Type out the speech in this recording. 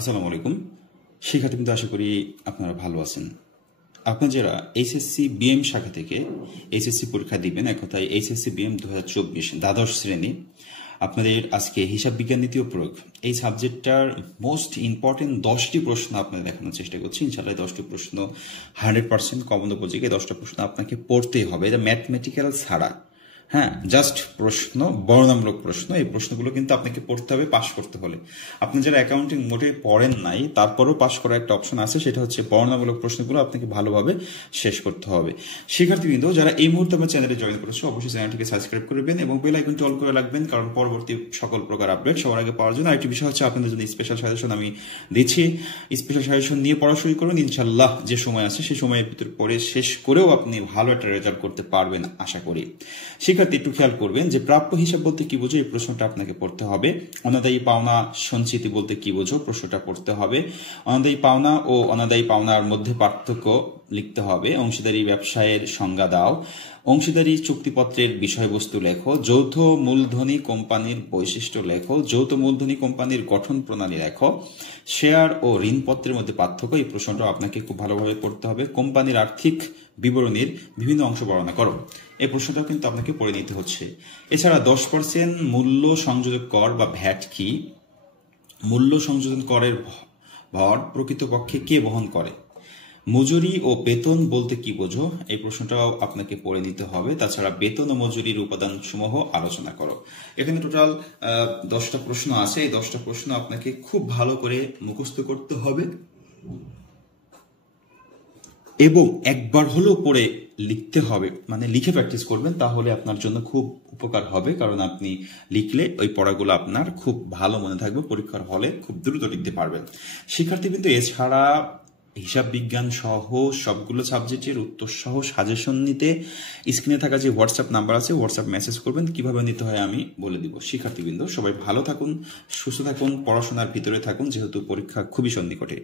আসসালামু আলাইকুম। শিক্ষার্থীবৃন্দ, আশা করি আপনারা ভালো আছেন। আপনারা যারা এইচএসসি বিএম শাখা থেকে এইচএসসি পরীক্ষা দিবেন, এক কথায় এইচএসসি বিএম 2024 দ্বাদশ শ্রেণী, আপনাদের আজকে হিসাব বিজ্ঞান নীতি ও প্রয়োগ এই সাবজেক্টটার মোস্ট ইম্পর্টেন্ট 10টি প্রশ্ন আপনাদের দেখানোর চেষ্টা করছি। ইনশাআল্লাহ 10টি প্রশ্ন 100% কমন উপযোগী। 10টা প্রশ্ন আপনাকে পড়তেই হবে, এটা ম্যাথমেটিক্যাল ছাড়া। হ্যাঁ, জাস্ট প্রশ্ন, বর্ণনামূলক প্রশ্ন। এই প্রশ্নগুলো কিন্তু আপনাকে পড়তে হবে পাশ করতে হলে। আপনি যারা অ্যাকাউন্টিং মোটে পড়েন নাই, তারপরেও পাশ করার একটা অপশন আছে, সেটা হচ্ছে বর্ণনামূলক প্রশ্নগুলো আপনাকে ভালোভাবে শেষ করতে হবে। শিক্ষার্থীবৃন্দ, যারা এই মুহূর্তে আমার চ্যানেলে জয়েন করেছে, অবশ্যই চ্যানেলটিকে সাবস্ক্রাইব করবেন এবং বেল আইকনটি অল করে রাখবেন, কারণ পরবর্তী সকল প্রকার আপডেট সবার আগে পাওয়ার জন্য। আরেকটি বিষয় হচ্ছে, আপনাদের জন্য স্পেশাল সাজেশন আমি দিচ্ছি। স্পেশাল সাজেশন নিয়ে পড়া শুরু করুন। ইনশাল্লাহ যে সময় আছে সেই সময়ের ভিতর পড়ে শেষ করেও আপনি ভালো একটা রেজাল্ট করতে পারবেন আশা করি। শিক্ষার্থী, একটু খেয়াল করবেন যে প্রাপ্য হিসাব বলতে কি বোঝো, এই প্রশ্নটা আপনাকে পড়তে হবে। অনাদায়ী পাওনা সঞ্চিতি বলতে কি বোঝো, প্রশ্নটা পড়তে হবে। অনাদায়ী পাওনা ও অনাদায়ী পাওনার মধ্যে পার্থক্য লিখতে হবে। অংশীদারি ব্যবসায়ের সংজ্ঞা দাও। অংশীদারি চুক্তিপত্রের বিষয়বস্তু লেখো। যৌথ মূলধনী কোম্পানির বৈশিষ্ট্য লেখো। যৌথ মূলধনী কোম্পানির গঠন প্রণালী লেখো। শেয়ার ও ঋণপত্রের মধ্যে পার্থক্য, এই প্রশ্নটা আপনাকে খুব ভালোভাবে পড়তে হবে। কোম্পানির আর্থিক বিবরণীর বিভিন্ন অংশ বর্ণনা করো, এই প্রশ্নটাও কিন্তু আপনাকে পড়ে নিতে হচ্ছে। এছাড়া 10% মূল্য সংযোজন কর বা ভ্যাট কি? মূল্য সংযোজন করের ভর প্রকৃতপক্ষে কে বহন করে? মজুরি ও বেতন বলতে কি বোঝো, এই প্রশ্নটাও আপনাকে পড়ে নিতে হবে। তাছাড়া বেতন ও মজুরির উপাদান সমূহ আলোচনা করো। এখানে টোটাল 10টা প্রশ্ন আছে। এই 10টা প্রশ্ন আপনাকে খুব ভালো করে মুখস্থ করতে হবে এবং একবার হলেও পড়ে লিখতে হবে, মানে লিখে প্র্যাকটিস করবেন, তাহলে আপনার জন্য খুব উপকার হবে। কারণ আপনি লিখলে ওই পড়াগুলো আপনার খুব ভালো মনে থাকবে, পরীক্ষার হলে খুব দ্রুত লিখতে পারবেন। শিক্ষার্থী কিন্তু এছাড়া হিসাব বিজ্ঞান সহ সবগুলো সাবজেক্টের উত্তর সহ সাজেশন নিতে স্ক্রিনে থাকা যে হোয়াটসঅ্যাপ নাম্বার আছে, হোয়াটসঅ্যাপ মেসেজ করবেন। কিভাবে নিতে হয় আমি বলে দিব। শিক্ষার্থীবৃন্দ, সবাই ভালো থাকুন, সুস্থ থাকুন, পড়াশোনার ভিতরে থাকুন, যেহেতু পরীক্ষা খুবই সন্নিকটে।